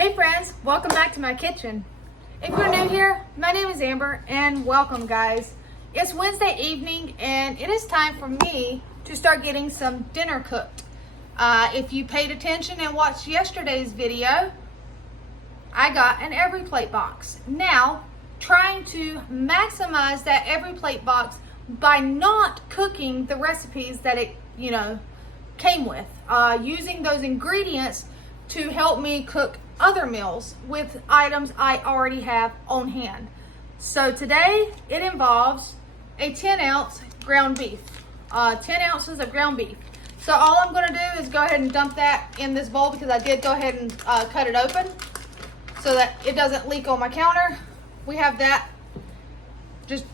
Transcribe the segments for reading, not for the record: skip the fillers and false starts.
Hey friends, welcome back to my kitchen. If you're new here, my name is Amber and welcome guys. It's Wednesday evening and it is time for me to start getting some dinner cooked. If you paid attention and watched yesterday's video, I got an every plate box. Now, trying to maximize that every plate box by not cooking the recipes that it, came with. Using those ingredients to help me cook other meals with items I already have on hand. So today it involves a 10-ounce ground beef, 10 ounces of ground beef. So all I'm going to do is go ahead and dump that in this bowl because I did go ahead and cut it open so that it doesn't leak on my counter. We have that, just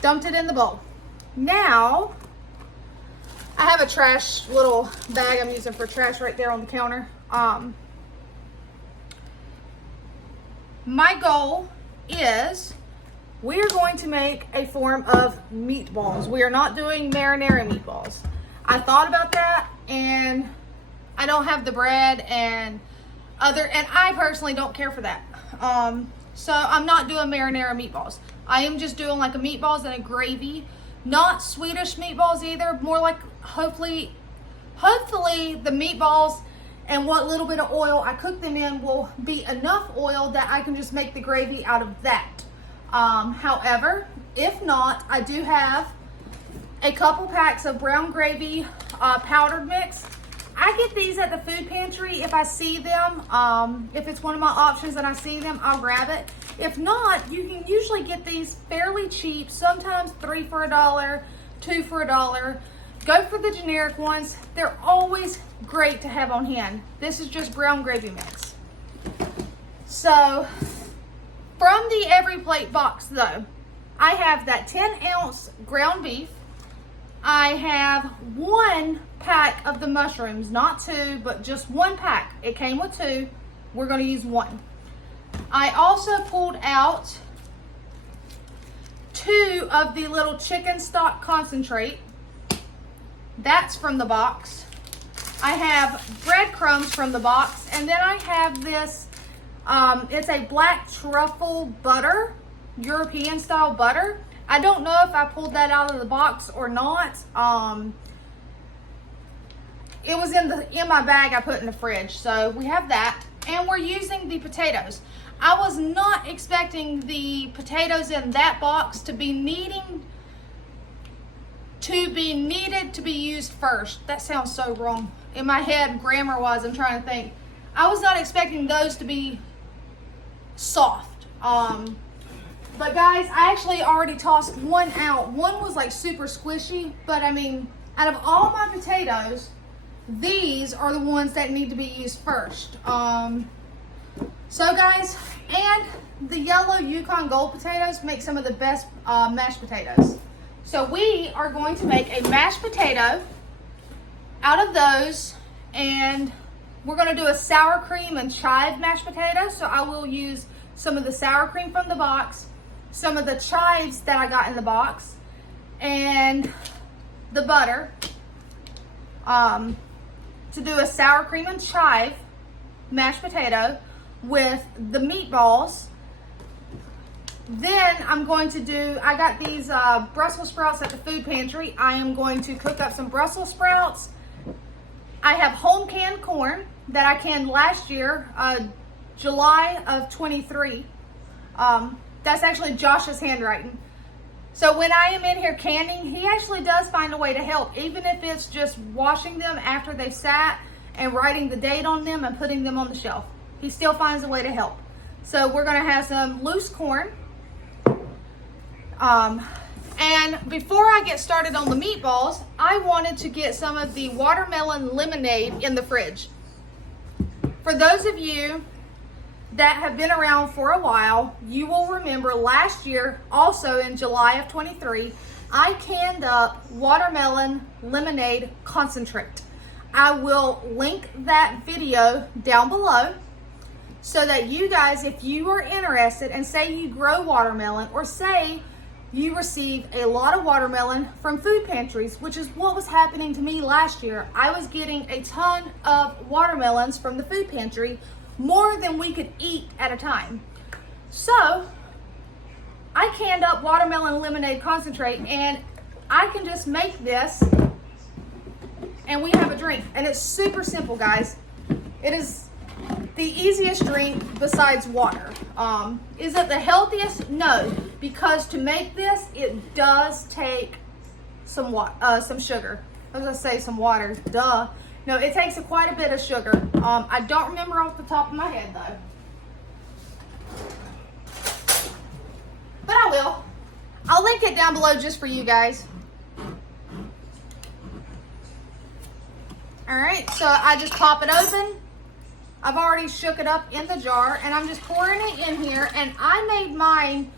dumped it in the bowl. Now, I have a trash little bag I'm using for trash right there on the counter. My goal is we are going to make a form of meatballs. We are not doing marinara meatballs. I thought about that and I don't have the bread and I personally don't care for that. So I'm not doing marinara meatballs. I am just doing like a meatballs and a gravy. Not Swedish meatballs either, more like hopefully the meatballs and what little bit of oil I cook them in will be enough oil that I can just make the gravy out of that. However, if not, I do have a couple packs of brown gravy powdered mix. I get these at the food pantry if I see them. If it's one of my options and I see them, I'll grab it. If not, you can usually get these fairly cheap, sometimes 3 for $1, 2 for $1. Go for the generic ones. They're always great to have on hand. This is just brown gravy mix. So, from the every plate box though, I have that 10-ounce ground beef. I have 1 pack of the mushrooms, not 2, but just 1 pack. It came with 2. We're going to use 1. I also pulled out 2 of the little chicken stock concentrate. That's from the box. I have breadcrumbs from the box, and then I have this, it's a black truffle butter, European style butter. I don't know if I pulled that out of the box or not. It was in my bag I put in the fridge. So we have that, and we're using the potatoes. I was not expecting the potatoes in that box to be needed to be used first. That sounds so wrong. In my head, grammar-wise, I'm trying to think. I was not expecting those to be soft. But guys, I actually already tossed 1 out. 1 was like super squishy, but I mean, out of all my potatoes, these are the ones that need to be used first. So guys, and the yellow Yukon Gold potatoes make some of the best mashed potatoes. So we are going to make a mashed potato out of those, and we're going to do a sour cream and chive mashed potato. So I will use some of the sour cream from the box, some of the chives that I got in the box, and the butter to do a sour cream and chive mashed potato with the meatballs. Then I'm going to do, I got these Brussels sprouts at the food pantry. I am going to cook up some Brussels sprouts. I have home canned corn that I canned last year, July of 23. That's actually Josh's handwriting. So when I am in here canning, he actually does find a way to help, even if it's just washing them after they sat and writing the date on them and putting them on the shelf. He still finds a way to help. So we're going to have some loose corn. And before I get started on the meatballs, I wanted to get some of the watermelon lemonade in the fridge. For those of you that have been around for a while, you will remember last year, also in July of 23, I canned up watermelon lemonade concentrate. I will link that video down below so that you guys, if you are interested and say you grow watermelon, or say you receive a lot of watermelon from food pantries, which is what was happening to me last year. I was getting a ton of watermelons from the food pantry more than we could eat at a time. So I canned up watermelon lemonade concentrate, and I can just make this and we have a drink. And it's super simple, guys. It is the easiest drink besides water. Is it the healthiest? No, because to make this, it does take some sugar. I was gonna say some water, duh. No, it takes quite a bit of sugar. I don't remember off the top of my head though. But I will. I'll link it down below just for you guys. All right, so I just pop it open. I've already shook it up in the jar, and I'm just pouring it in here. And I made mine,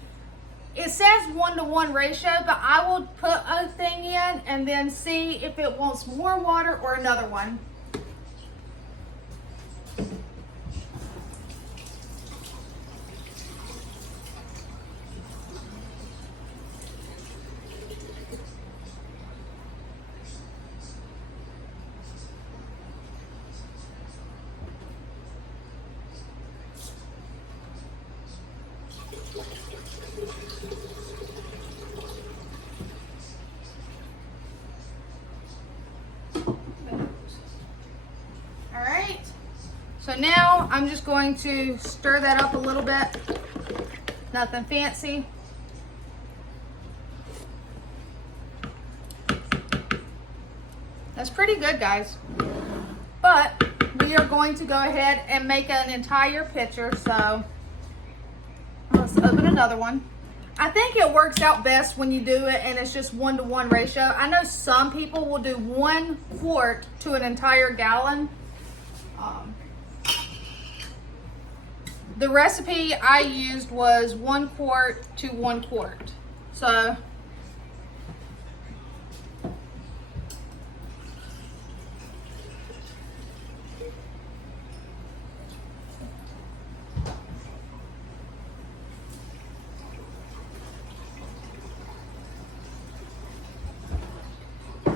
it says 1-to-1 ratio, but I will put a thing in and then see if it wants more water or another one. So now I'm just going to stir that up a little bit. Nothing fancy. That's pretty good, guys. But we are going to go ahead and make an entire pitcher. So let's open another one. I think it works out best when you do it and it's just 1-to-1 ratio. I know some people will do 1 quart to an entire gallon. The recipe I used was 1 quart to 1 quart. So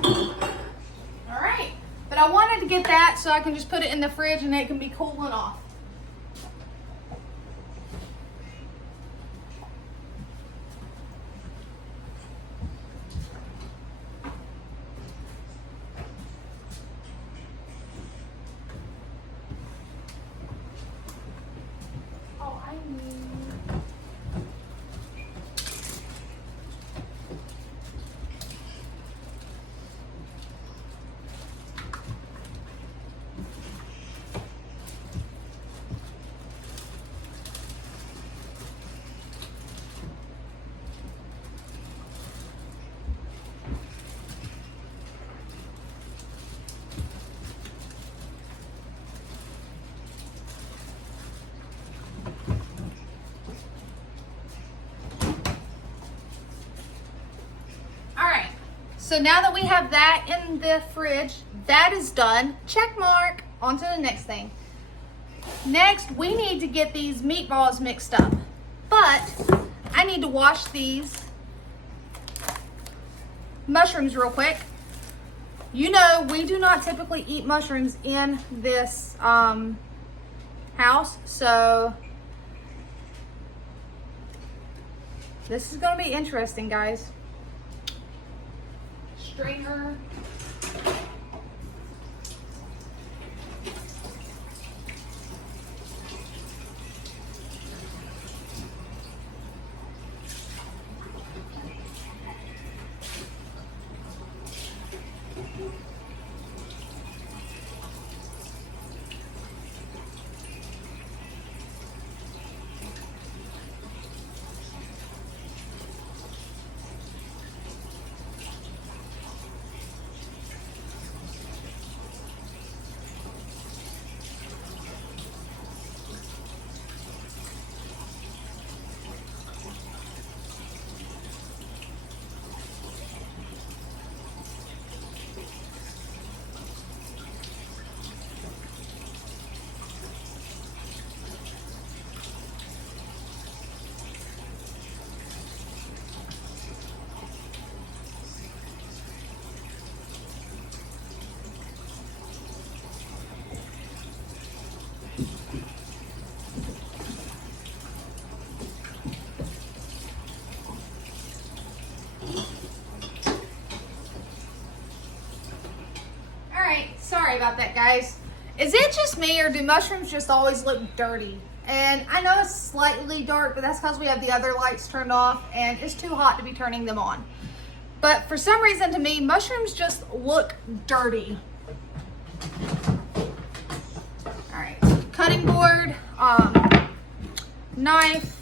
all right, but I wanted to get that so I can just put it in the fridge and it can be cooling off. So now that we have that in the fridge, that is done. Check mark. On to the next thing. Next, we need to get these meatballs mixed up. But I need to wash these mushrooms real quick. You know, we do not typically eat mushrooms in this house. So this is going to be interesting, guys. Strainer. about that, guys. Is it just me, or do mushrooms just always look dirty? And I know it's slightly dark, but that's because we have the other lights turned off and it's too hot to be turning them on. But for some reason, to me, mushrooms just look dirty. All right, cutting board, knife.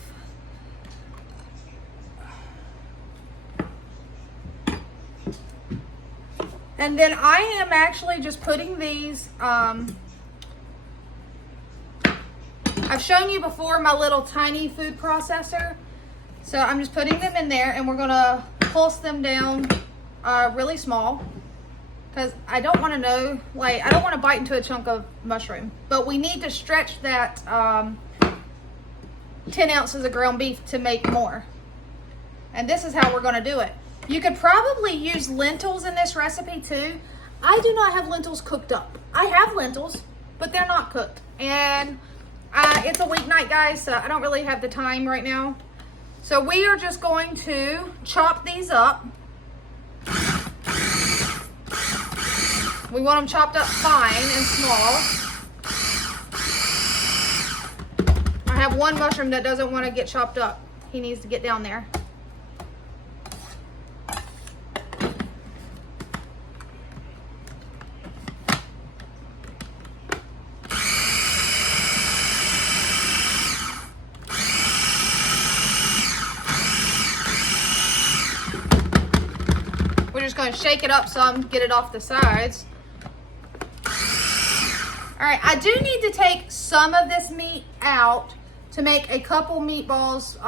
And then I am actually just putting these, I've shown you before my little tiny food processor. So I'm just putting them in there, and we're gonna pulse them down really small, because I don't wanna know, like, I don't wanna bite into a chunk of mushroom, but we need to stretch that 10 ounces of ground beef to make more. And this is how we're gonna do it. You could probably use lentils in this recipe too. I do not have lentils cooked up. I have lentils, but they're not cooked. And it's a weeknight, guys, so I don't really have the time right now. So we are just going to chop these up. We want them chopped up fine and small. I have one mushroom that doesn't want to get chopped up. He needs to get down there. We're just going to shake it up some, get it off the sides. All right, I do need to take some of this meat out to make a couple meatballs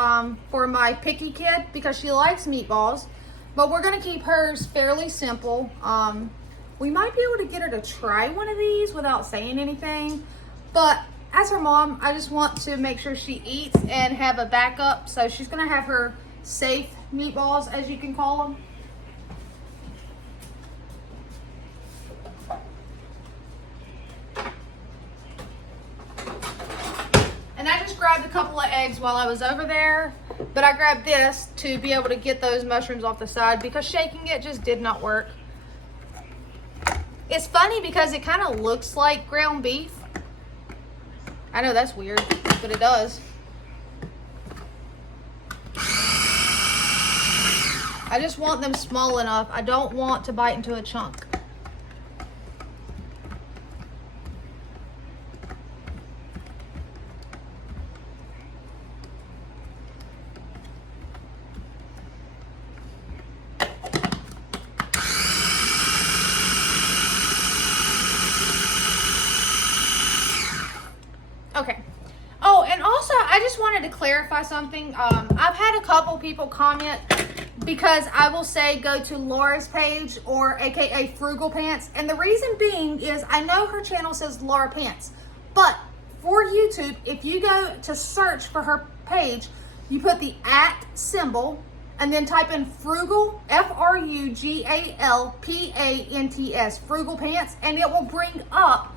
for my picky kid, because she likes meatballs, but we're going to keep hers fairly simple. We might be able to get her to try one of these without saying anything, but as her mom, I just want to make sure she eats and have a backup. So she's going to have her safe meatballs, as you can call them. Grabbed a couple of eggs while I was over there, but I grabbed this to be able to get those mushrooms off the side, because shaking it just did not work. It's funny because it kind of looks like ground beef. I know that's weird, but it does. I just want them small enough. I don't want to bite into a chunk. Okay. Oh, and also I just wanted to clarify something. I've had a couple people comment, because I will say go to Laura's page, or AKA Frugal Pants. And the reason being is I know her channel says Laura Pants, but for YouTube, if you go to search for her page, you put the @ symbol and then type in Frugal, FRUGALPANTS, Frugal Pants, and it will bring up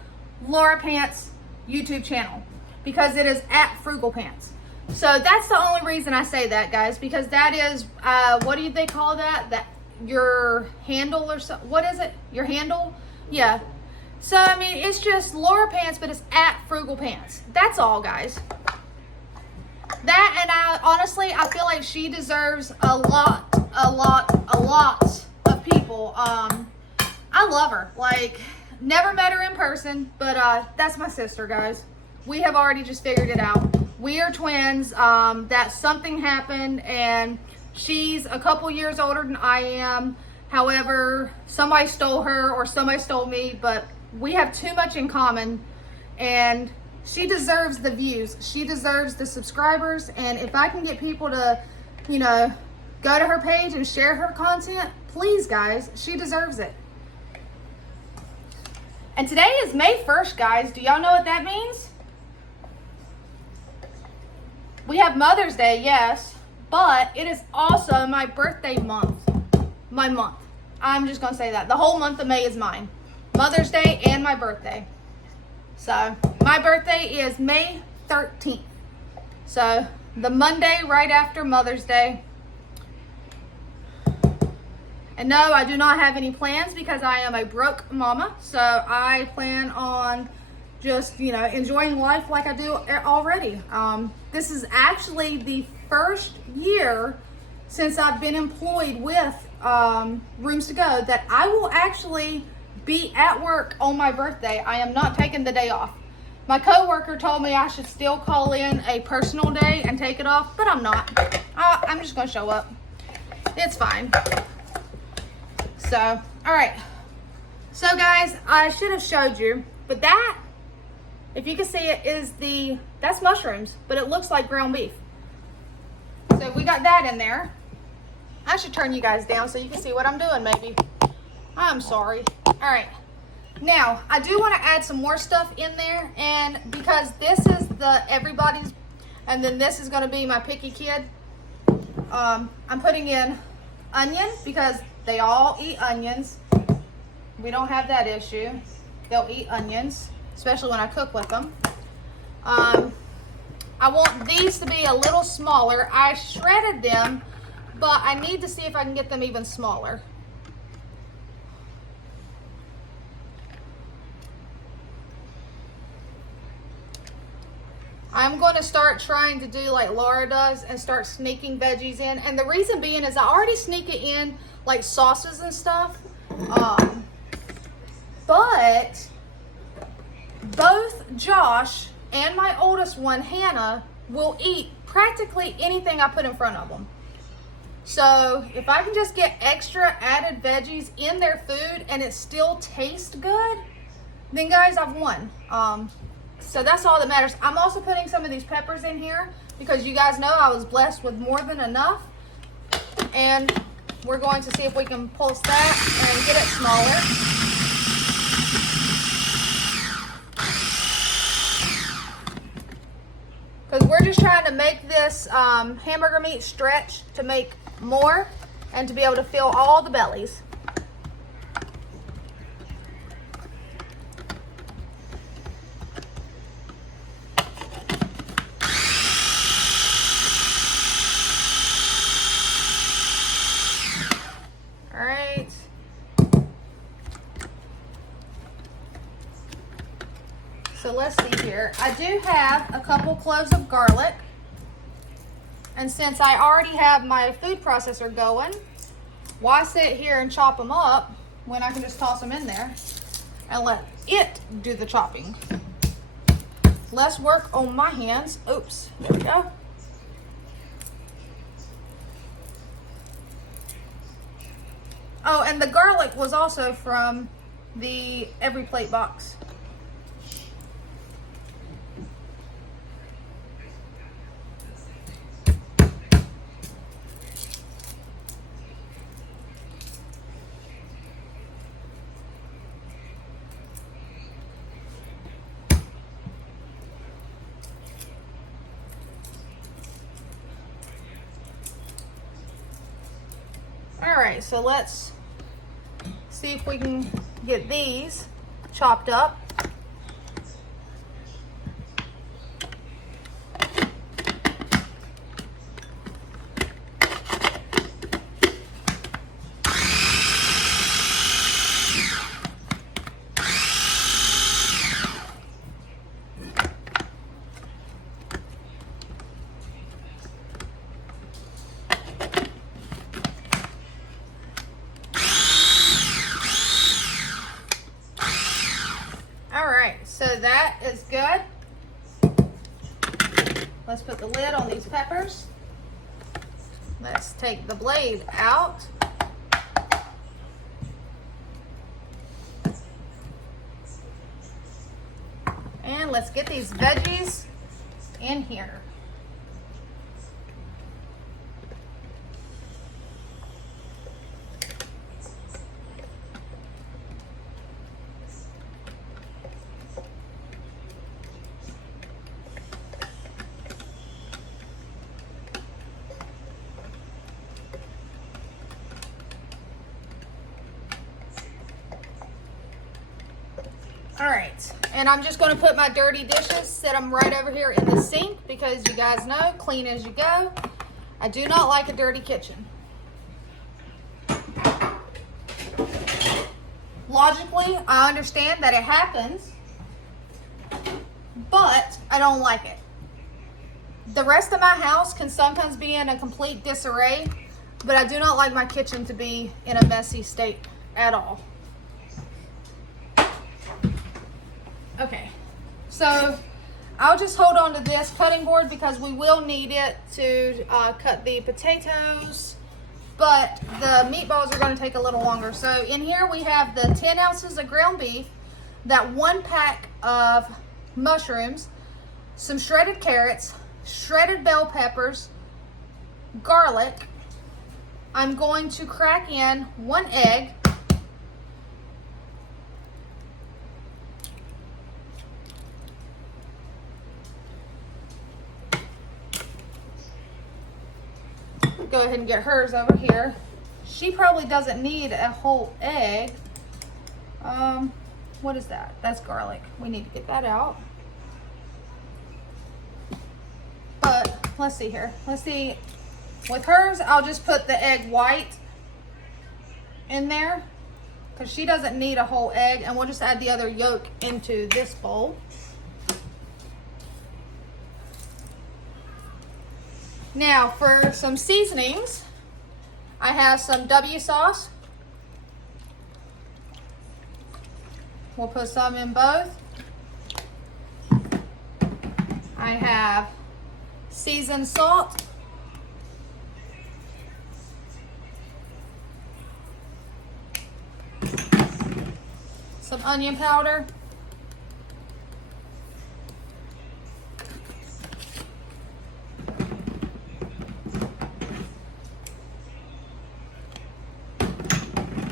Laura Pants' YouTube channel, because it is @ Frugal Pants. So that's the only reason I say that, guys, because that is, what do they call that? That your handle or something? What is it? Your handle? Yeah. So, I mean, it's just Laura Pants, but it's @ Frugal Pants. That's all, guys. That, and honestly, I feel like she deserves a lot of people. I love her. Like, never met her in person, but that's my sister, guys. We have already just figured it out. We are twins. That something happened, and she's a couple years older than I am. However, somebody stole her or somebody stole me, but we have too much in common, and she deserves the views. She deserves the subscribers, and if I can get people to, you know, go to her page and share her content, please, guys, she deserves it. And today is May 1st, guys. Do y'all know what that means? We have Mother's Day, yes, but it is also my birthday month. My month. I'm just going to say that. The whole month of May is mine. Mother's Day and my birthday. So, my birthday is May 13th. So, the Monday right after Mother's Day. And no, I do not have any plans because I am a broke mama. So I plan on just, you know, enjoying life like I do already. This is actually the first year since I've been employed with Rooms to Go that I will actually be at work on my birthday. I am not taking the day off. My coworker told me I should still call in a personal day and take it off, but I'm not. I'm just gonna show up. It's fine. So, all right. So guys, I should have showed you, but that, if you can see it, that's mushrooms, but it looks like ground beef. So we got that in there. I should turn you guys down so you can see what I'm doing maybe. I'm sorry. All right. Now, I do want to add some more stuff in there, and because this is the everybody's, and then this is going to be my picky kid, I'm putting in onion because they all eat onions. We don't have that issue. They'll eat onions, especially when I cook with them. I want these to be a little smaller. I shredded them, but I need to see if I can get them even smaller. I'm going to start trying to do like Laura does and start sneaking veggies in. And the reason being is I already sneak it in like sauces and stuff. But both Josh and my oldest one, Hannah, will eat practically anything I put in front of them. So if I can just get extra added veggies in their food and it still tastes good, then guys, I've won. So that's all that matters. I'm also putting some of these peppers in here because you guys know I was blessed with more than enough. And we're going to see if we can pulse that and get it smaller. Because we're just trying to make this hamburger meat stretch to make more and to be able to fill all the bellies. So let's see here. I do have a couple cloves of garlic. And since I already have my food processor going, why sit here and chop them up when I can just toss them in there and let it do the chopping? Less work on my hands. Oops, there we go. Oh, and the garlic was also from the Every Plate box. All right, so let's see if we can get these chopped up. So that is good. Let's put the lid on these peppers. Let's take the blade out. And let's get these veggies in here. All right, and I'm just gonna put my dirty dishes, set them right over here in the sink because you guys know, clean as you go. I do not like a dirty kitchen. Logically, I understand that it happens, but I don't like it. The rest of my house can sometimes be in a complete disarray, but I do not like my kitchen to be in a messy state at all. Okay, so I'll just hold on to this cutting board because we will need it to cut the potatoes, but the meatballs are going to take a little longer. So in here we have the 10 ounces of ground beef, that 1 pack of mushrooms, some shredded carrots, shredded bell peppers, garlic. I'm going to crack in 1 egg, go ahead and get hers over here. She probably doesn't need a whole egg. What is that? That's garlic. We need to get that out. But let's see here. Let's see. With hers, I'll just put the egg white in there because she doesn't need a whole egg, and we'll just add the other yolk into this bowl. Now for some seasonings, I have some W sauce. We'll put some in both. I have seasoned salt. Some onion powder.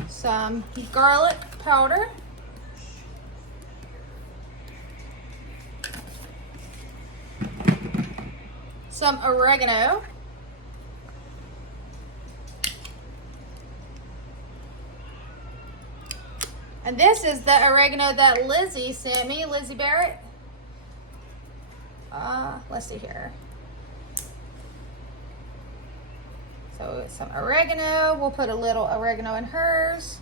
Some garlic powder. Some oregano. And this is the oregano that Lizzie sent me, Lizzie Barrett. Let's see here. So some oregano, we'll put a little oregano in hers.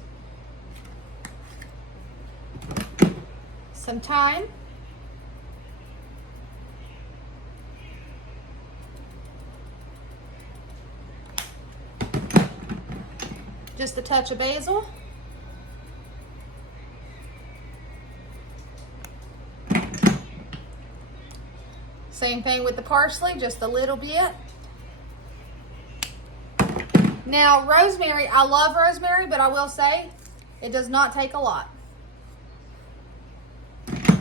Some thyme. Just a touch of basil. Same thing with the parsley, just a little bit. Now, rosemary, I love rosemary, but I will say it does not take a lot.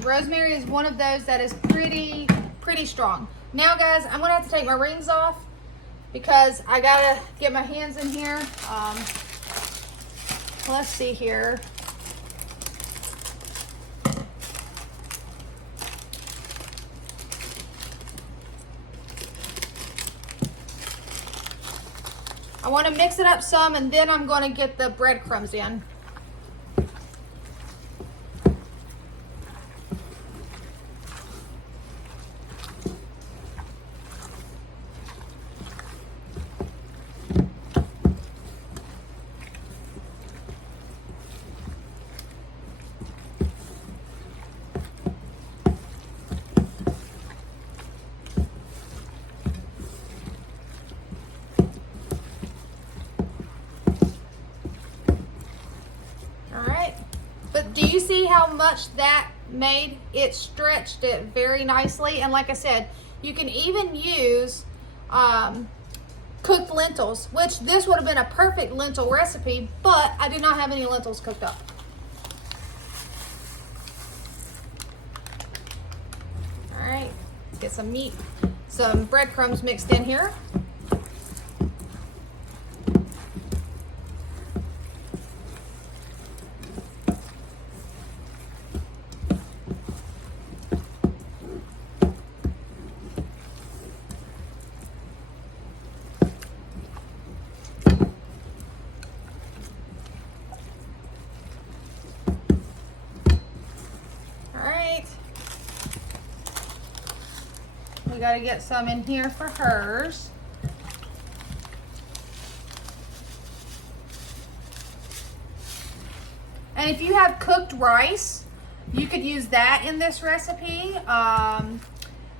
Rosemary is one of those that is pretty strong. Now, guys, I'm gonna have to take my rings off because I gotta get my hands in here. Let's see here. I want to mix it up some, and then I'm going to get the breadcrumbs in. But do you see how much that made? It stretched it very nicely. And like I said, you can even use cooked lentils, which this would have been a perfect lentil recipe, but I do not have any lentils cooked up. All right, let's get some meat, some breadcrumbs mixed in here. We got to get some in here for hers. And if you have cooked rice, you could use that in this recipe.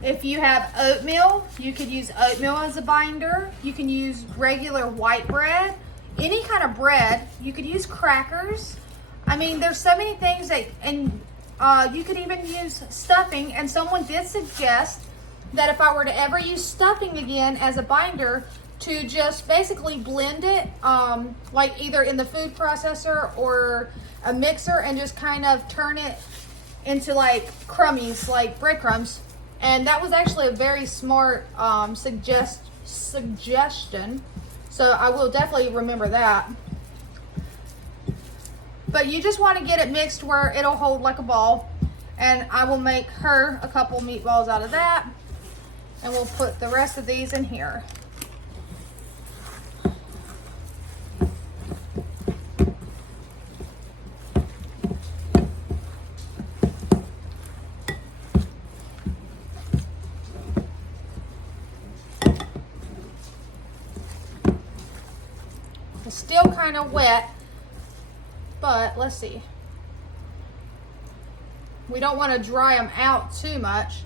If you have oatmeal, you could use oatmeal as a binder. You can use regular white bread, any kind of bread. You could use crackers. I mean, there's so many things that, and you could even use stuffing. And someone did suggest that if I were to ever use stuffing again as a binder, to just basically blend it, like either in the food processor or a mixer, and just kind of turn it into like crummies, like breadcrumbs. And that was actually a very smart suggestion. So I will definitely remember that. But you just want to get it mixed where it'll hold like a ball. And I will make her a couple meatballs out of that. And we'll put the rest of these in here. It's still kind of wet, but let's see. We don't want to dry them out too much.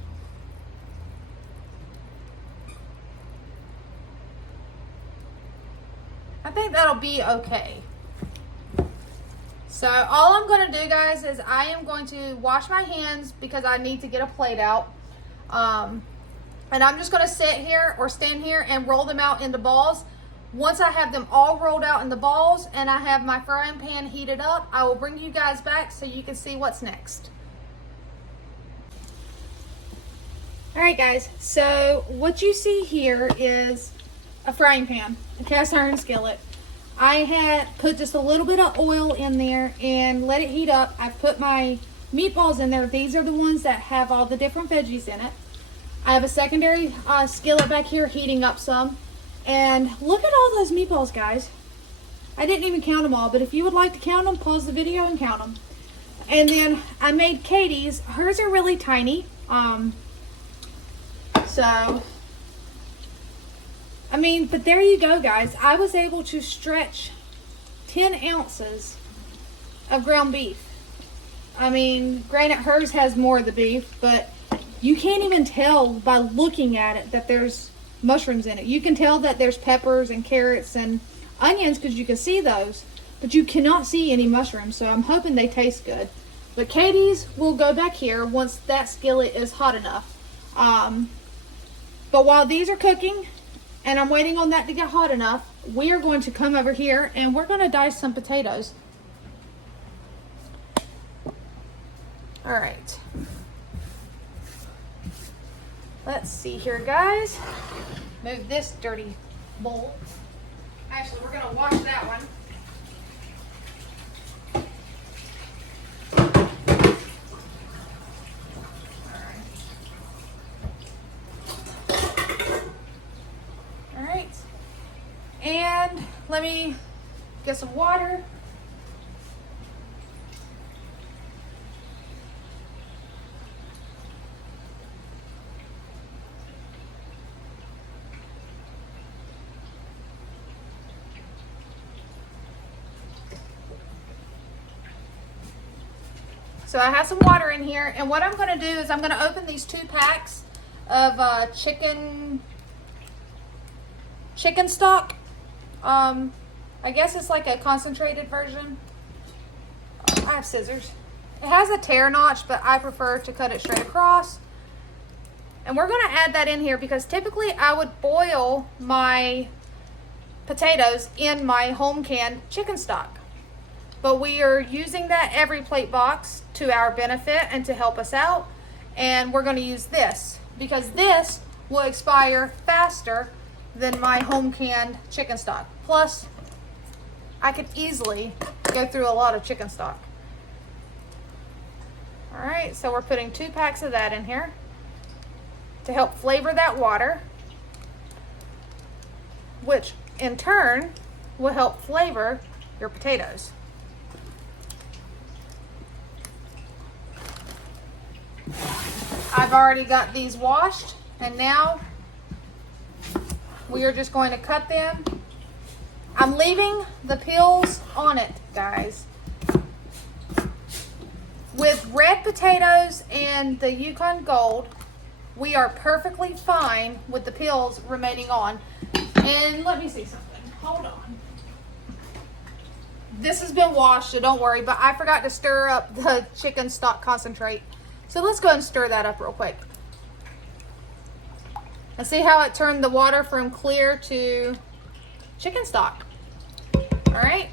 I think that'll be okay. So all I'm going to do, guys, is I am going to wash my hands because I need to get a plate out. And I'm just going to sit here or stand here and roll them out into balls. Once I have them all rolled out in the balls and I have my frying pan heated up, I will bring you guys back so you can see what's next. All right, guys, so what you see here is a frying pan, a cast iron skillet. I had put just a little bit of oil in there and let it heat up. I've put my meatballs in there. These are the ones that have all the different veggies in it. I have a secondary skillet back here heating up some. And look at all those meatballs, guys. I didn't even count them all, but if you would like to count them, pause the video and count them. And then I made Katie's. Hers are really tiny. So, I mean, but there you go, guys. I was able to stretch 10 ounces of ground beef. I mean, granted, hers has more of the beef, but you can't even tell by looking at it that there's mushrooms in it. You can tell that there's peppers and carrots and onions because you can see those, but you cannot see any mushrooms, so I'm hoping they taste good. But Katie's will go back here once that skillet is hot enough. But while these are cooking and I'm waiting on that to get hot enough, we are going to come over here and we're going to dice some potatoes. All right. Let's see here, guys. Move this dirty bowl. Actually, we're gonna wash that one. All right. And let me get some water. So I have some water in here, and what I'm going to do is I'm going to open these 2 packs of chicken stock. I guess it's like a concentrated version. I have scissors. It has a tear notch, but I prefer to cut it straight across. And we're going to add that in here because typically I would boil my potatoes in my home canned chicken stock. But we are using that every plate box to our benefit and to help us out. And we're going to use this because this will expire faster than my home canned chicken stock. Plus, I could easily go through a lot of chicken stock. All right, so we're putting 2 packs of that in here to help flavor that water, which in turn will help flavor your potatoes. I've already got these washed, and now we are just going to cut them. I'm leaving the peels on it, guys. With red potatoes and the Yukon Gold, we are perfectly fine with the peels remaining on. And let me see something. Hold on. This has been washed, so don't worry, but I forgot to stir up the chicken stock concentrate. So let's go ahead and stir that up real quick. And see how it turned the water from clear to chicken stock. All right.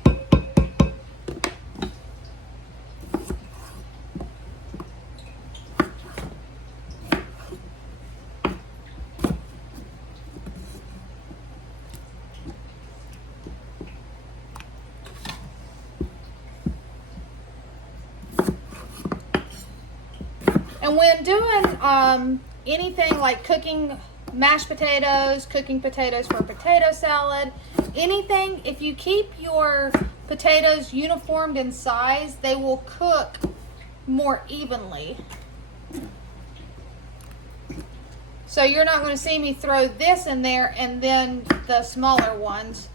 And when doing anything like cooking mashed potatoes, cooking potatoes for potato salad, anything, if you keep your potatoes uniformed in size, they will cook more evenly. So you're not going to see me throw this in there and then the smaller ones.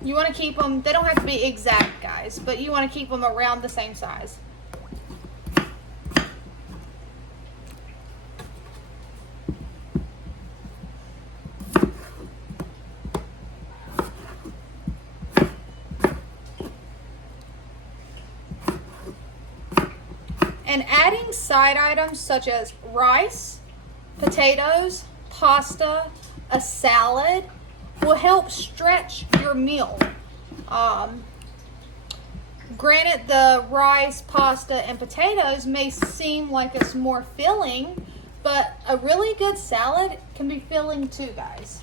You want to keep them, they don't have to be exact, guys, but you want to keep them around the same size. And adding side items such as rice, potatoes, pasta, a salad will help stretch your meal. Granted, the rice, pasta, and potatoes may seem like it's more filling, but a really good salad can be filling too, guys.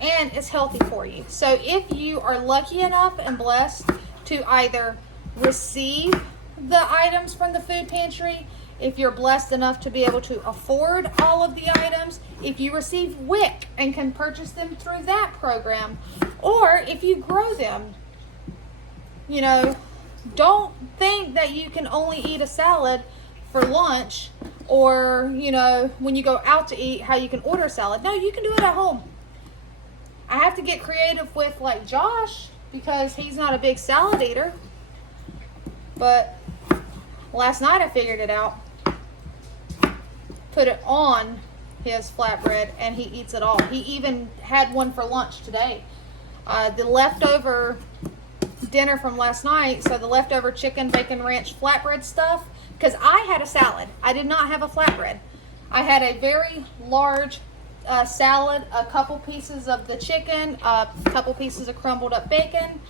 And it's healthy for you. So if you are lucky enough and blessed to either receive the items from the food pantry, if you're blessed enough to be able to afford all of the items, if you receive WIC and can purchase them through that program, or if you grow them, you know, don't think that you can only eat a salad for lunch, or, you know, when you go out to eat, how you can order a salad. No, you can do it at home. I have to get creative with like Josh because he's not a big salad eater, but last night I figured it out. Put it on his flatbread and he eats it all. He even had one for lunch today. The leftover dinner from last night, so the leftover chicken bacon ranch flatbread stuff, because I had a salad. I did not have a flatbread. I had a very large salad, a couple pieces of the chicken, a couple pieces of crumbled up bacon.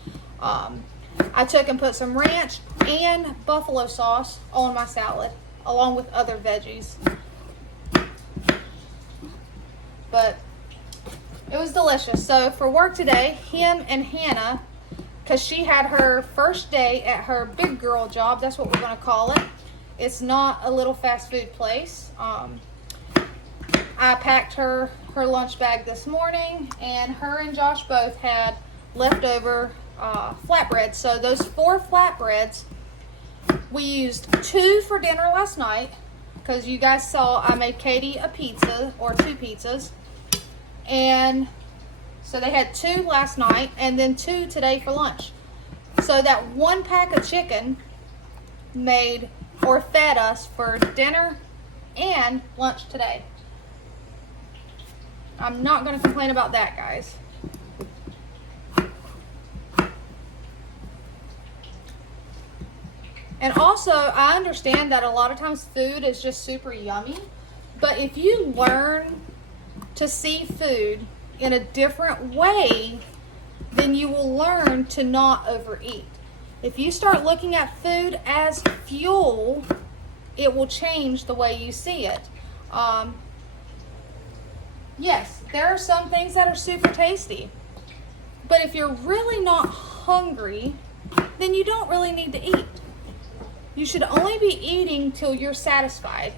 I took and put some ranch and buffalo sauce on my salad, along with other veggies. But it was delicious. So for work today, him and Hannah, because she had her first day at her big girl job, that's what we're going to call it. It's not a little fast food place. I packed her lunch bag this morning, and her and Josh both had leftover flatbreads. So those 4 flatbreads, we used 2 for dinner last night, because you guys saw I made Katie a pizza, or 2 pizzas, and so they had 2 last night and then 2 today for lunch. So that 1 pack of chicken made or fed us for dinner and lunch today. I'm not going to complain about that, guys. And also, I understand that a lot of times food is just super yummy, but if you learn to see food in a different way, then you will learn to not overeat. If you start looking at food as fuel, it will change the way you see it. Yes, there are some things that are super tasty, but if you're really not hungry, then you don't really need to eat. You should only be eating till you're satisfied.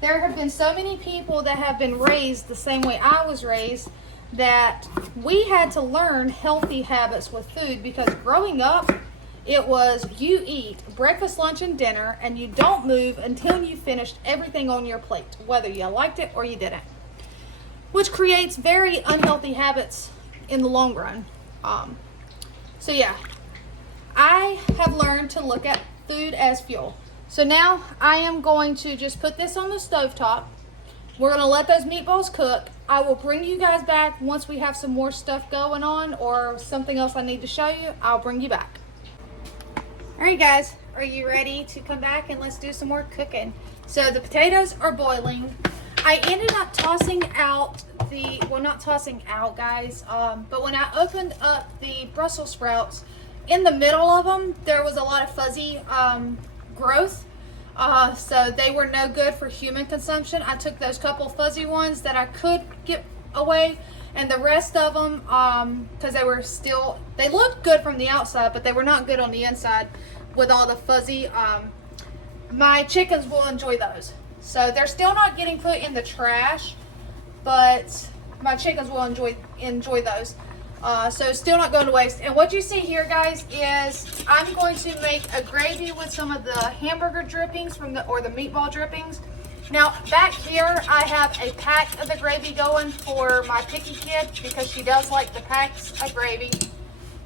There have been so many people that have been raised the same way I was raised, that we had to learn healthy habits with food, because growing up, it was you eat breakfast, lunch, and dinner, and you don't move until you finished everything on your plate, whether you liked it or you didn't, which creates very unhealthy habits in the long run. So yeah, I have learned to look at food as fuel. So now I am going to just put this on the stovetop. We're gonna let those meatballs cook. I will bring you guys back once we have some more stuff going on or something else I need to show you. I'll bring you back. All right, guys, are you ready to come back and let's do some more cooking? So the potatoes are boiling. I ended up tossing out well, not tossing out, guys, but when I opened up the Brussels sprouts, in the middle of them, there was a lot of fuzzy growth. So they were no good for human consumption. I took those couple fuzzy ones that I could get away, and the rest of them, because they looked good from the outside, but they were not good on the inside with all the fuzzy. My chickens will enjoy those. So they're still not getting put in the trash, but my chickens will enjoy those. So still not going to waste. And what you see here, guys, is I'm going to make a gravy with some of the hamburger drippings or the meatball drippings. Now back here I have a pack of the gravy going for my picky kid because she does like the packs of gravy.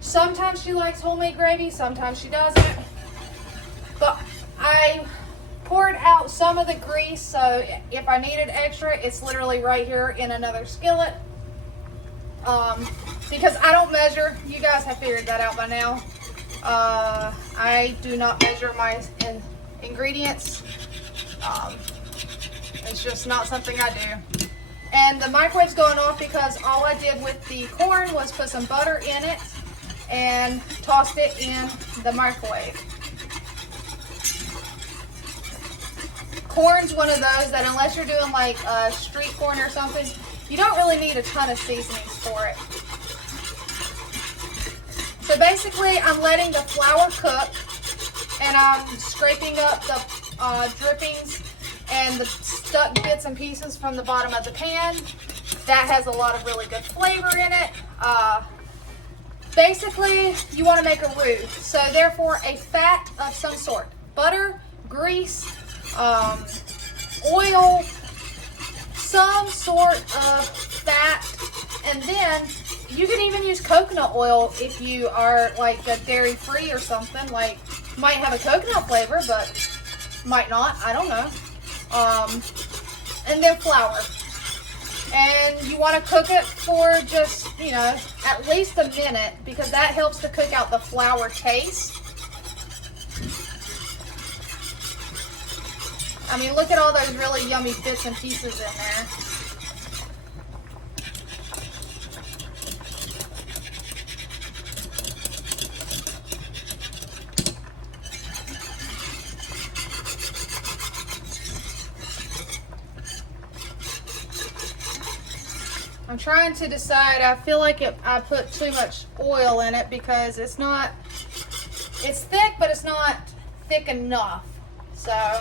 Sometimes she likes homemade gravy, sometimes she doesn't. But I poured out some of the grease, so if I needed extra, it's literally right here in another skillet. Because I don't measure. You guys have figured that out by now. I do not measure my ingredients. It's just not something I do. And the microwave's going off because all I did with the corn was put some butter in it and tossed it in the microwave. Corn's one of those that unless you're doing like street corn or something, you don't really need a ton of seasonings for it. So basically, I'm letting the flour cook, and I'm scraping up the drippings and the stuck bits and pieces from the bottom of the pan. That has a lot of really good flavor in it. Basically, you want to make a roux. So therefore, a fat of some sort. Butter, grease, oil, some sort of fat, and then you can even use coconut oil if you are like a dairy free or something. Like, might have a coconut flavor, but might not. I don't know. And then flour. And you want to cook it for just, at least a minute because that helps to cook out the flour taste. I mean, look at all those really yummy bits and pieces in there. I'm trying to decide. I feel like I put too much oil in it because it's thick, but it's not thick enough. So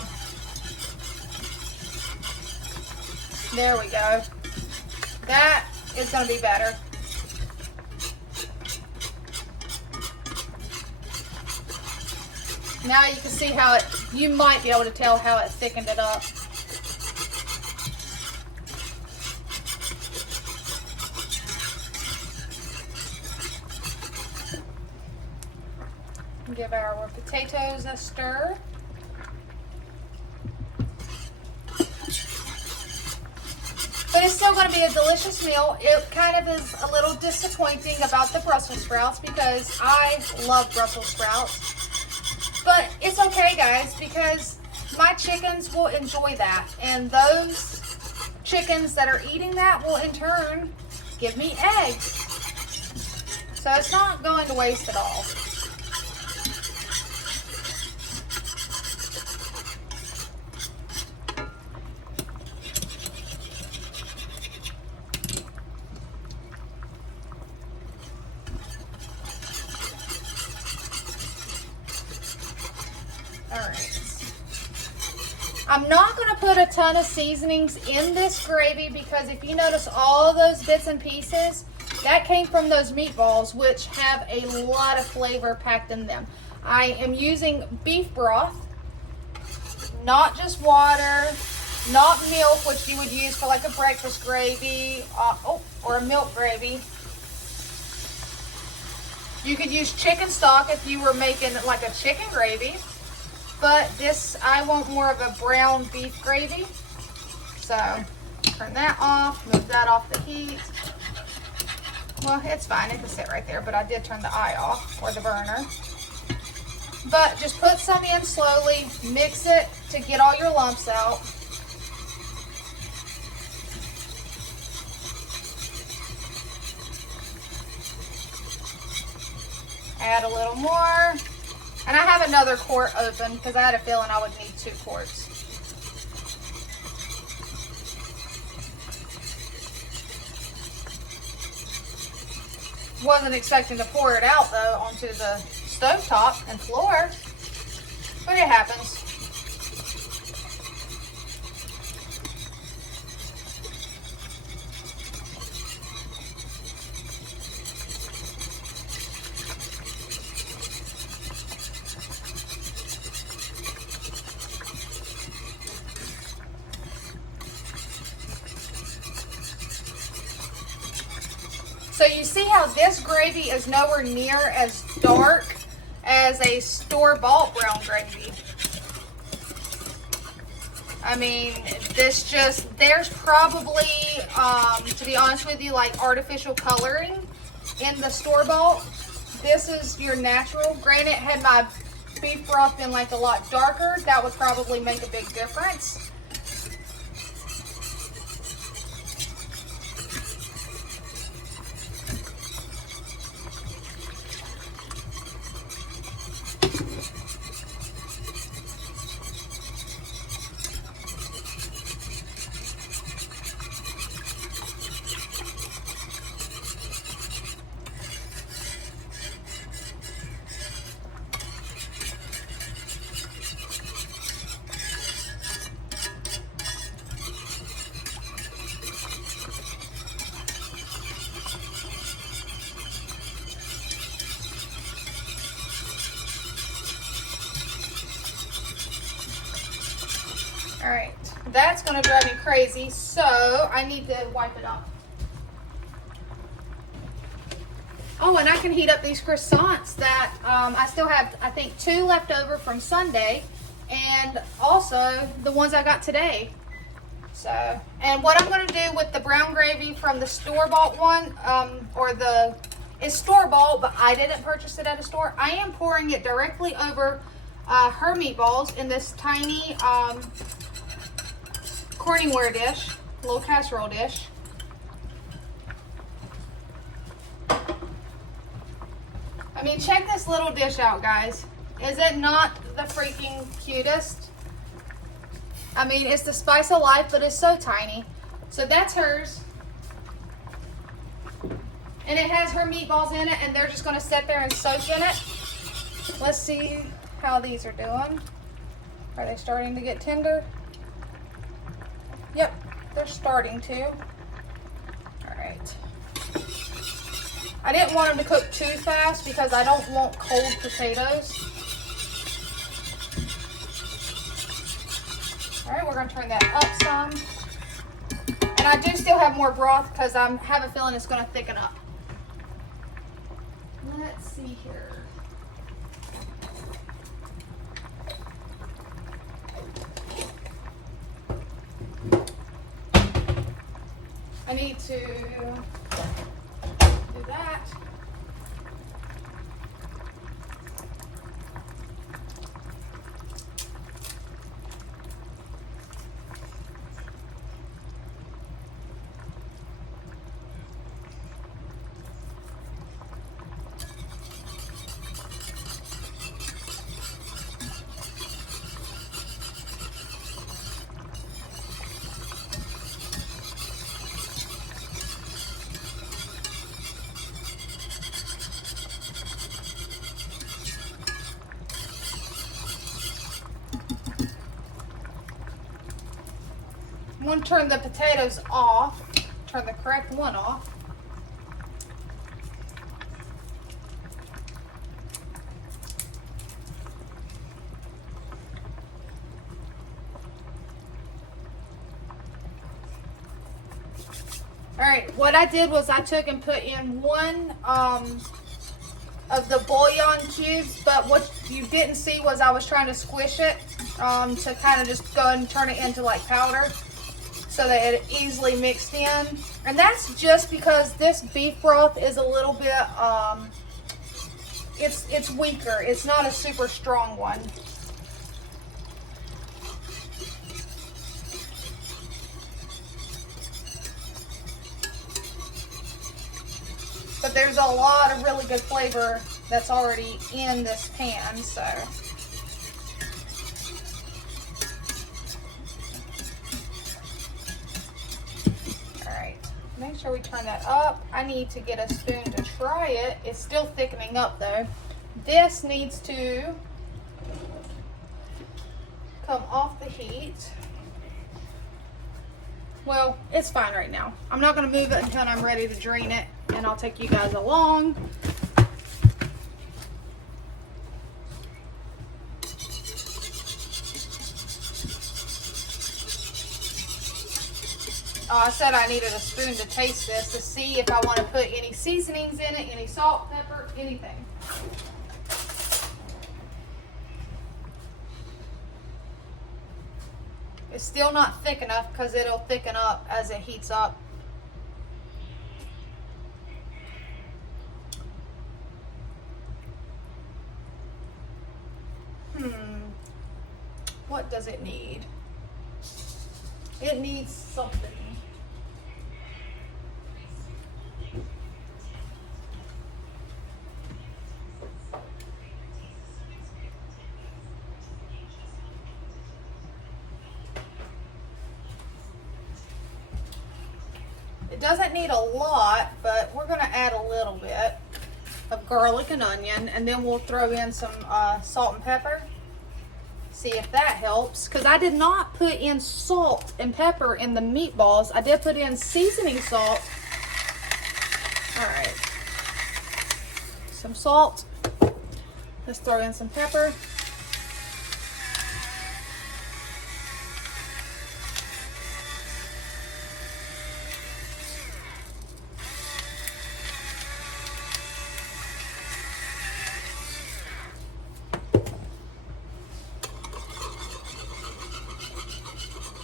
there we go. That is going to be better. Now you can see how you might be able to tell how it thickened it up. Give our potatoes a stir. But it's still going to be a delicious meal. It kind of is a little disappointing about the Brussels sprouts because I love Brussels sprouts. But it's okay, guys, because my chickens will enjoy that. And those chickens that are eating that will in turn give me eggs. So it's not going to waste at all. I'm not going to put a ton of seasonings in this gravy because if you notice all those bits and pieces, that came from those meatballs, which have a lot of flavor packed in them. I am using beef broth, not just water, not milk, which you would use for like a breakfast gravy or a milk gravy. You could use chicken stock if you were making like a chicken gravy. but this, I want more of a brown beef gravy. So turn that off, move that off the heat. Well, it's fine, it can sit right there, but I did turn the eye off, or the burner. But just put some in slowly, mix it to get all your lumps out. Add a little more. And I have another quart open because I had a feeling I would need 2 quarts. Wasn't expecting to pour it out though onto the stovetop and floor, but it happens. So you see how this gravy is nowhere near as dark as a store-bought brown gravy. I mean, there's probably, to be honest with you, like artificial coloring in the store-bought. This is your natural. Granted, had my beef broth been like a lot darker, that would probably make a big difference. All right, that's gonna drive me crazy, so I need to wipe it off. Oh, and I can heat up these croissants that I still have, I think, 2 left over from Sunday, and also the ones I got today. So, and what I'm gonna do with the brown gravy from the store-bought one, it's store-bought, but I didn't purchase it at a store. I am pouring it directly over her meatballs in this tiny Corningware dish, little casserole dish. I mean, check this little dish out, guys. Is it not the freaking cutest? I mean, it's the spice of life, but it's so tiny. So that's hers. And it has her meatballs in it, and they're just gonna sit there and soak in it. Let's see how these are doing. Are they starting to get tender? Yep, they're starting to. All right. I didn't want them to cook too fast because I don't want cold potatoes. All right, we're gonna turn that up some. And I do still have more broth because I have a feeling it's gonna thicken up. Let's see here. I need to do that. I'm going to turn the potatoes off, turn the correct one off. All right, what I did was I took and put in one of the bouillon cubes, but what you didn't see was I was trying to squish it to kind of just go ahead and turn it into like powder so that it easily mixed in. And that's just because this beef broth is a little bit, it's weaker. It's not a super strong one. But there's a lot of really good flavor that's already in this pan, so. All right, make sure we turn that up. I need to get a spoon to try it. It's still thickening up though. This needs to come off the heat. Well, it's fine right now. I'm not gonna move it until I'm ready to drain it, and I'll take you guys along. I said I needed a spoon to taste this to see if I want to put any seasonings in it, any salt, pepper, anything. It's still not thick enough because it'll thicken up as it heats up. What does it need? It needs something. It doesn't need a lot, but we're going to add a little bit of garlic and onion, and then we'll throw in some salt and pepper. See if that helps, because I did not put in salt and pepper in the meatballs. I did put in seasoning salt. All right, some salt. Let's throw in some pepper.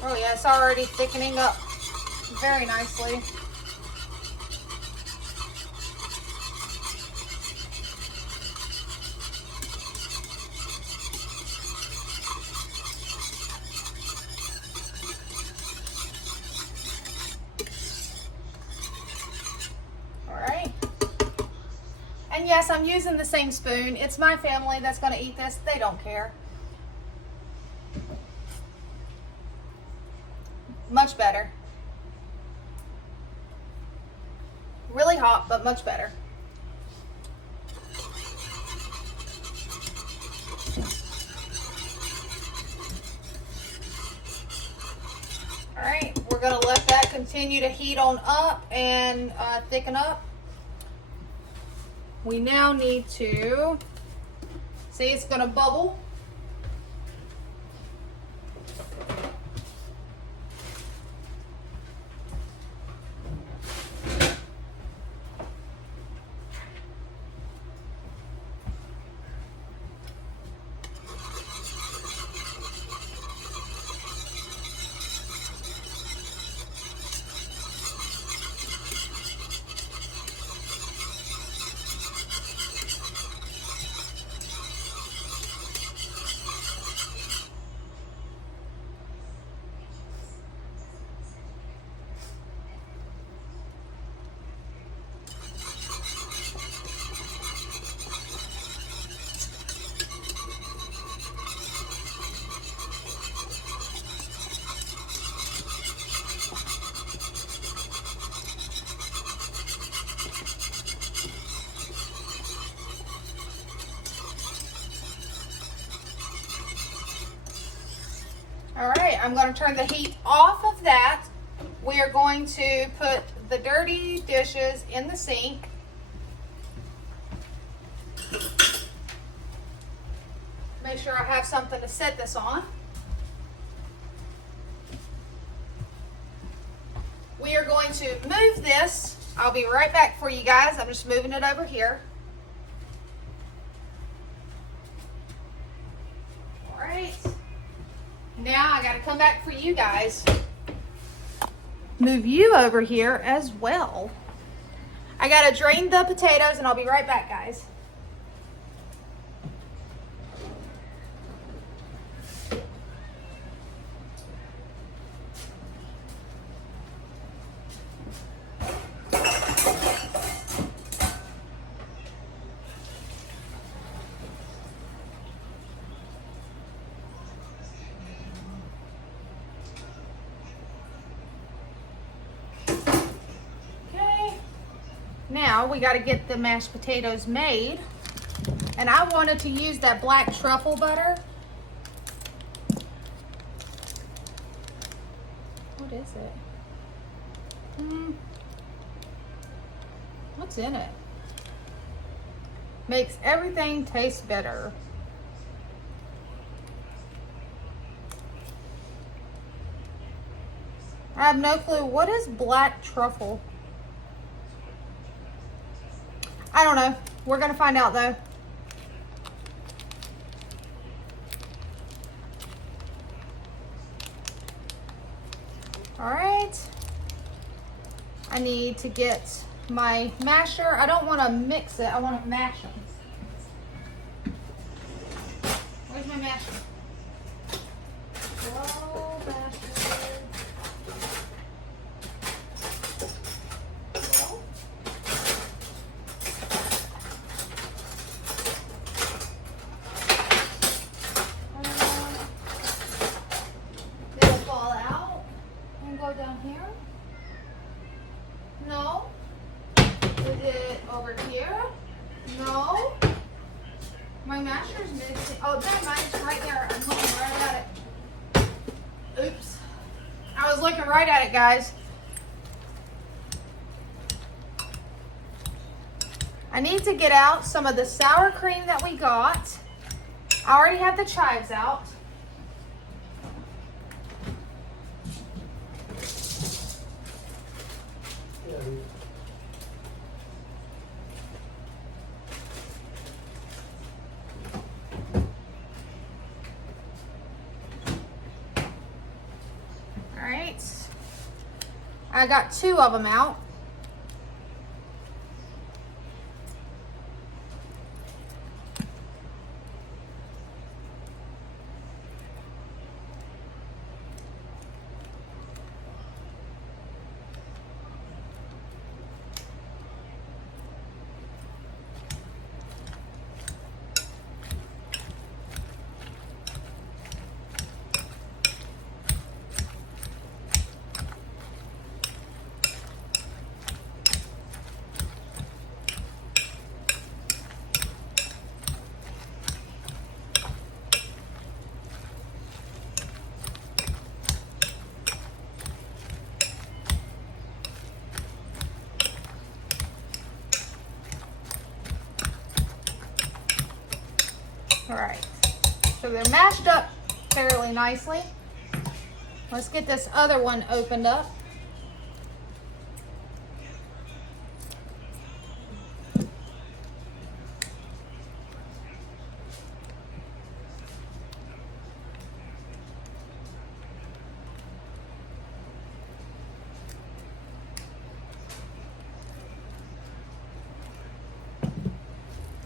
Oh yeah, it's already thickening up very nicely. All right. And yes, I'm using the same spoon. It's my family that's going to eat this. They don't care. Much better. Really hot, but much better. All right, we're gonna let that continue to heat on up and thicken up. We now need to, see, it's gonna bubble. All right, I'm going to turn the heat off of that. We are going to put the dirty dishes in the sink. Make sure I have something to set this on. We are going to move this. I'll be right back for you guys. I'm just moving it over here. Now I gotta come back for you guys. Move you over here as well. I gotta drain the potatoes and I'll be right back, guys. Now we got to get the mashed potatoes made, and I wanted to use that black truffle butter. What is it? What's in it? Makes everything taste better. I have no clue. What is black truffle? I don't know. We're going to find out though. All right. I need to get my masher. I don't want to mix it. I want to mash them. Where's my masher? Whoa, masher. Down here? No. Is it over here? No. My masher's missing. Oh, never mind. It's right there. I'm looking right at it. Oops. I was looking right at it, guys. I need to get out some of the sour cream that we got. I already have the chives out. I got 2 of them out. All right, so they're mashed up fairly nicely. Let's get this other one opened up.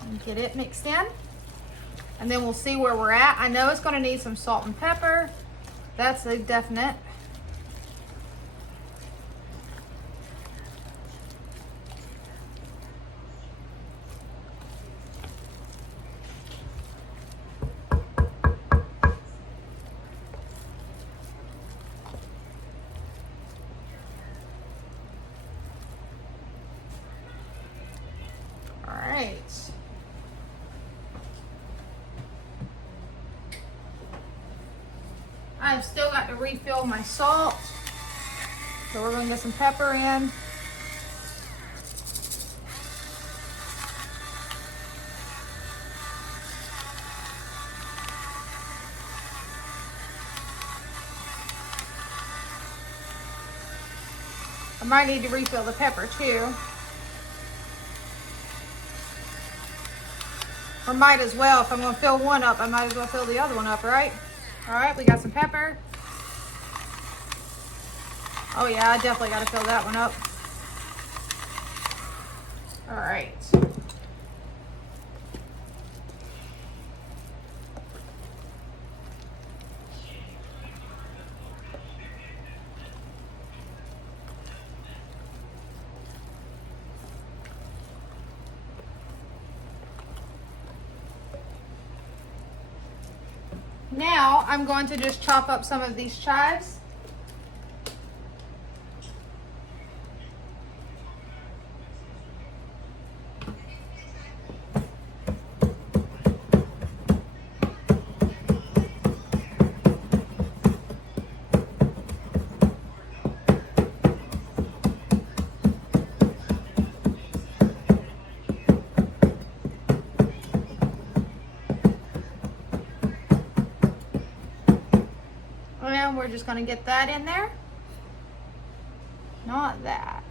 And get it mixed in. And then we'll see where we're at. I know it's going to need some salt and pepper. That's a definite. All right. I've still got to refill my salt. So we're going to get some pepper in. I might need to refill the pepper too. Or might as well. If I'm going to fill one up, I might as well fill the other one up, right? All right, we got some pepper. Oh yeah, I definitely got to fill that one up. All right. Now I'm going to just chop up some of these chives. And we're just going to get that in there. Not that.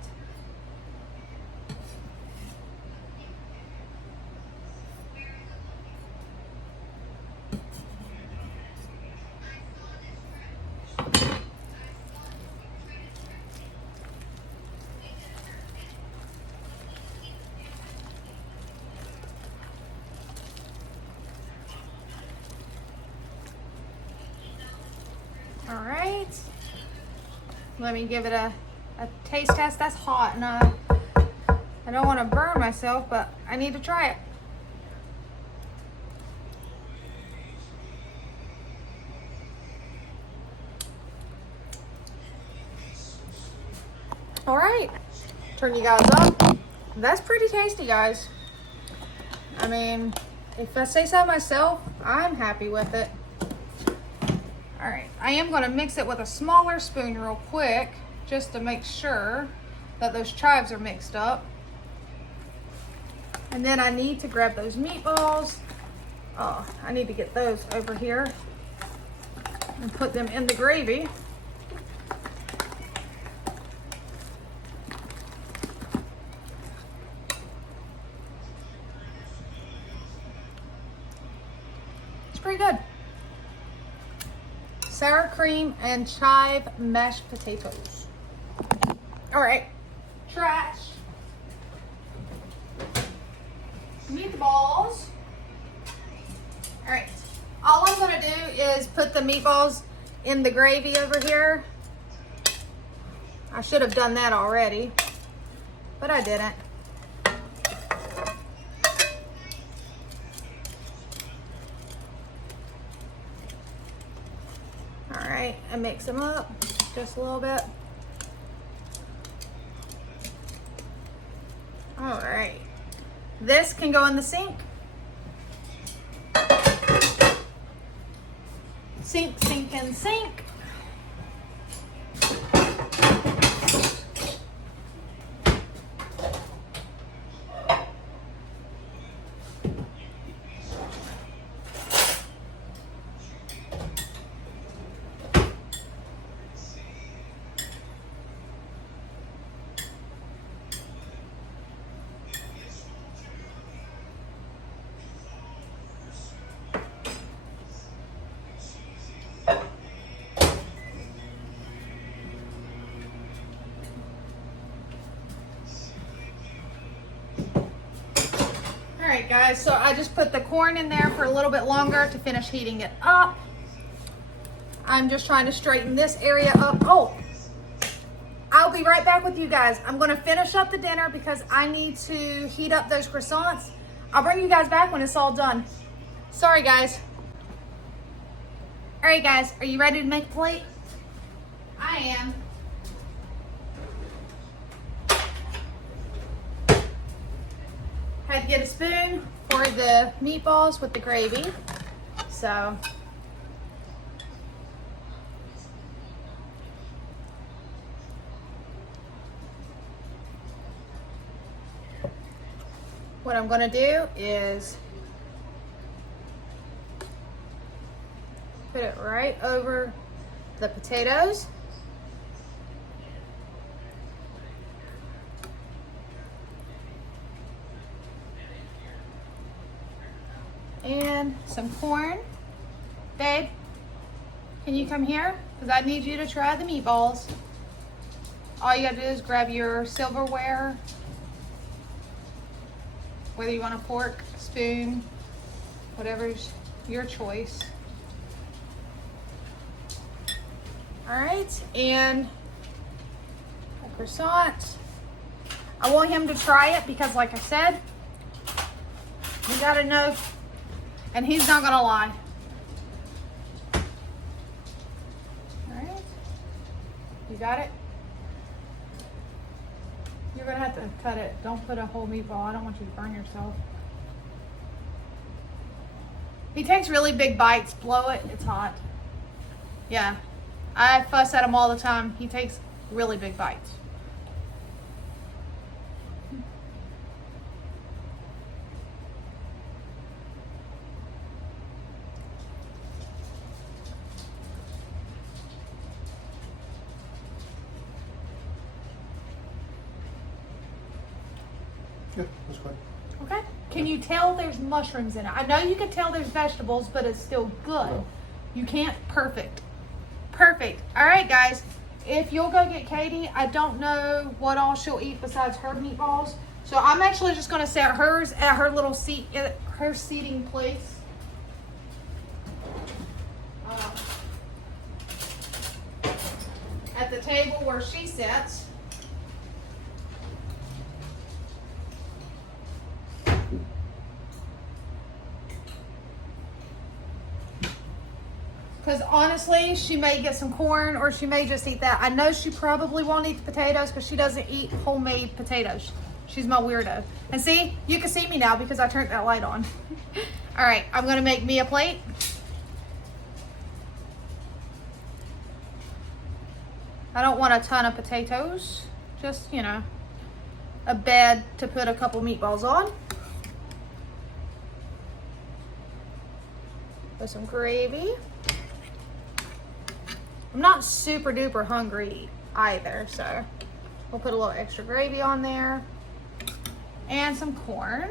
All right. Let me give it a taste test. That's hot, and I don't want to burn myself, but I need to try it. All right, turn you guys up. That's pretty tasty, guys. I mean, if I say so myself, I'm happy with it. All right, I am going to mix it with a smaller spoon real quick, just to make sure that those chives are mixed up. And then I need to grab those meatballs. Oh, I need to get those over here and put them in the gravy. It's pretty good. Sour cream and chive mashed potatoes. All right, trash. Meatballs. All right, all I'm gonna do is put the meatballs in the gravy over here. I should have done that already, but I didn't. All right, and mix them up just a little bit. All right, this can go in the sink. Sink, sink, and sink. Alright guys, so I just put the corn in there for a little bit longer to finish heating it up. I'm just trying to straighten this area up. Oh, I'll be right back with you guys. I'm going to finish up the dinner because I need to heat up those croissants. I'll bring you guys back when it's all done. Sorry guys. Alright guys, are you ready to make a plate? I am. Had to get a spoon for the meatballs with the gravy. So what I'm going to do is put it right over the potatoes. And some corn. Babe, Can you come here? Because I need you to try the meatballs. All you gotta do is grab your silverware, whether you want a fork, spoon, whatever's your choice. All right, and a croissant. I want him to try it because, like I said, you gotta know, and he's not gonna lie. All right, you got it? You're gonna have to cut it. Don't put a whole meatball. I don't want you to burn yourself. He takes really big bites. Blow it. It's hot. Yeah. I fuss at him all the time. He takes really big bites. Yeah, that's good. Okay. Can you tell there's mushrooms in it? I know you can tell there's vegetables, but it's still good. No. You can't. Perfect. Perfect. All right, guys. If you'll go get Katie, I don't know what all she'll eat besides her meatballs. So I'm actually just going to set hers at her little seat, at her seating place. At the table where she sits. Because honestly, she may get some corn or she may just eat that. I know she probably won't eat the potatoes because she doesn't eat homemade potatoes. She's my weirdo. And see, you can see me now because I turned that light on. All right, I'm gonna make me a plate. I don't want a ton of potatoes. Just, you know, a bed to put a couple meatballs on. With some gravy. I'm not super duper hungry either, so we'll put a little extra gravy on there and some corn.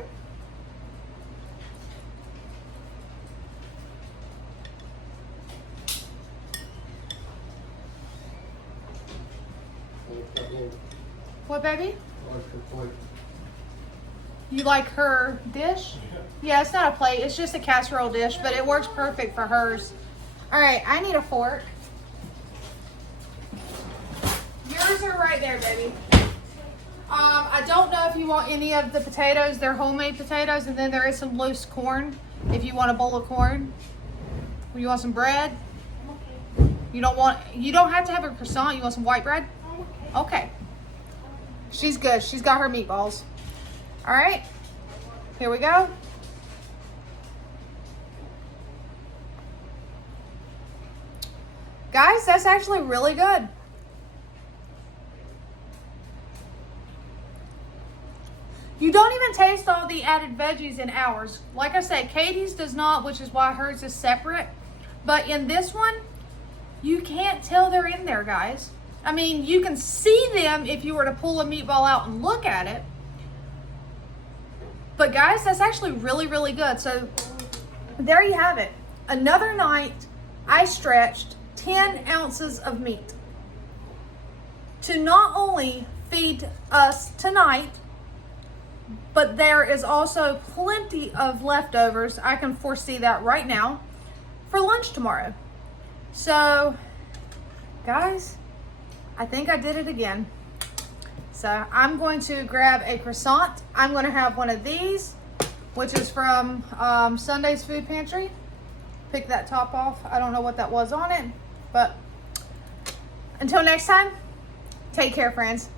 What, baby? You like her dish? Yeah, it's not a plate, it's just a casserole dish, but it works perfect for hers. All right, I need a fork. Yours are right there, baby. I don't know if you want any of the potatoes. They're homemade potatoes, and then there is some loose corn if you want a bowl of corn. You want some bread? You don't have to have a croissant. You want some white bread? Okay. She's good. She's got her meatballs. All right. Here we go. Guys, that's actually really good. You don't even taste all the added veggies in ours. Like I said, Katie's does not, which is why hers is separate. But in this one, you can't tell they're in there, guys. I mean, you can see them if you were to pull a meatball out and look at it. But guys, that's actually really, really good. So there you have it. Another night, I stretched 10 ounces of meat to not only feed us tonight, but there is also plenty of leftovers. I can foresee that right now for lunch tomorrow. So, guys, I think I did it again. So I'm going to grab a croissant. I'm going to have one of these, which is from Sunday's Food Pantry. Pick that top off. I don't know what that was on it, but until next time, take care, friends.